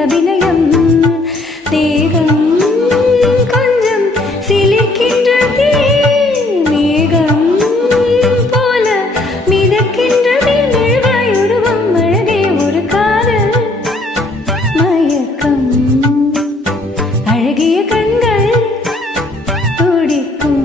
அபிநயம் தேகம் கொஞ்சம் சிலிர்க்கின்றதே மேகம் போல மிதக்கின்றதே மெழுகாய் உருவம் அழகே ஒரு காதல் மயக்கம் அழகிய கண்கள் துடிக்கும்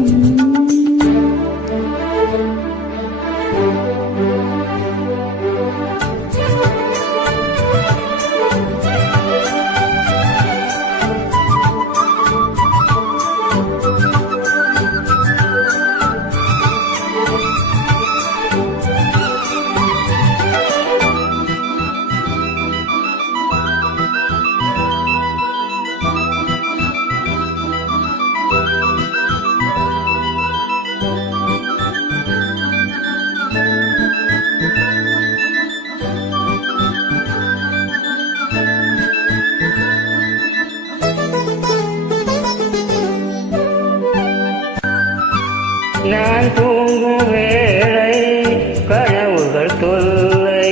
நான் தூங்கும் வேளை கனவுகள் தொல்லை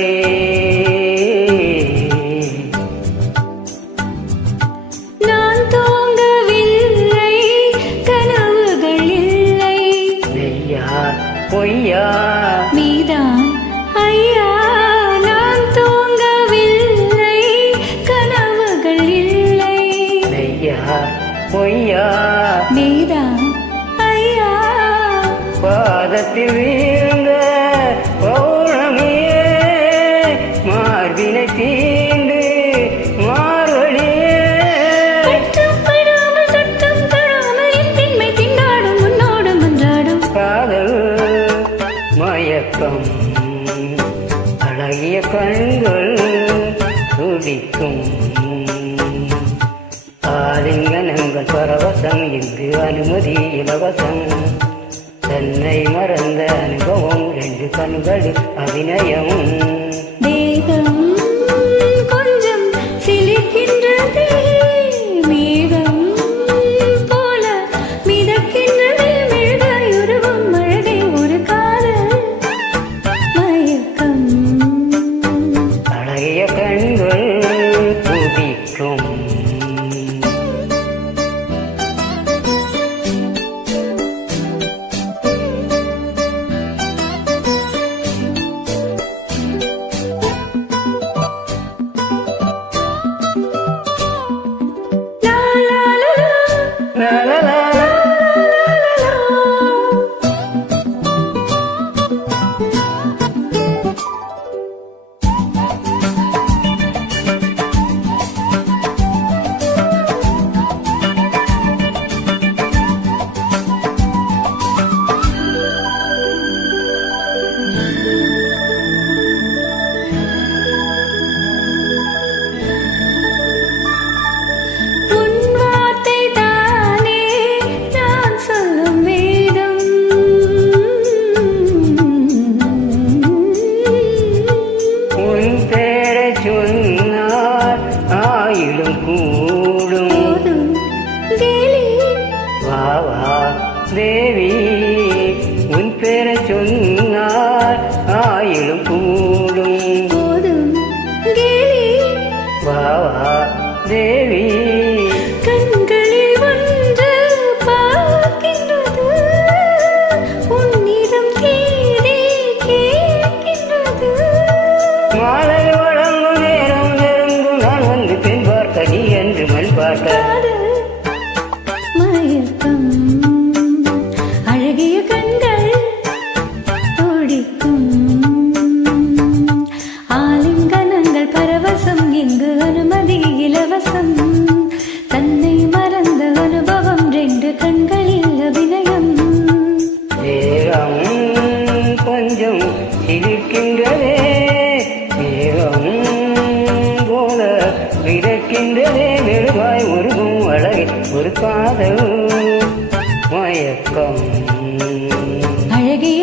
நான் தூங்கவில்லை கனவுகள் இல்லை மெய்யா பொய்யா மீதான் ஐயா நான் தூங்கவில்லை கனவுகள் இல்லை மெய்யா பொய்யா மீதான் ஐயா பாதத்தில் வீழ்ந்த பௌர்ணமியே மார்பினை தீண்டு மார்வழியே பட்டம் படாமல் தொட்டம் தொழாமல் என் பெண்மை திண்டாடும் உன்னோடு மன்றாடும் காதல் மயக்கம் அழகிய கண்கள் துடிக்கும் ஆலிங்கனங்கள் பரவசம் இங்கு அனுமதி இலவசம் தன்னை மறந்த அனுபவம் ரெண்டு கண்களில் அபிநயம் தேகம் கொஞ்சம் சிலிர்க்கின்றதே மேகம் போல மிதக்கின்றதே மெழுகாய் உருவம் அழகே ஒரு காதல் மயக்கம் அழகிய கண்கள் துடிக்கும் La la la la. சொன்னார் ஆயிலும் கூடும் வா வா தேவி உன் பேரை சொன்னார் ஆயிலும் கூடும் வா வா தேவி கண்களில் ஒன்று பார்க்கின்றது உன்னிடம் கேதே கேட்கின்றது மாலை வழங்கும் நேரம் நெருங்கும் நான் வந்து பெண் பார்க்க நீ என்று மண் பார்க்க மயக்கம் அழகிய கண்கள் துடிக்கும் ஆலிங்கனங்கள் பரவசம் இங்கு அனுமதி இலவசம் தன்னை மறந்த அனுபவம் ரெண்டு கண்களில் அபிநயம் தேகம் கொஞ்சம் சிரிக்கின்றதே தேகம் போல விதக்கின்றதே மெழுகாய் உருகும் அழகை ஒரு காதல் மயக்கம் அழகிய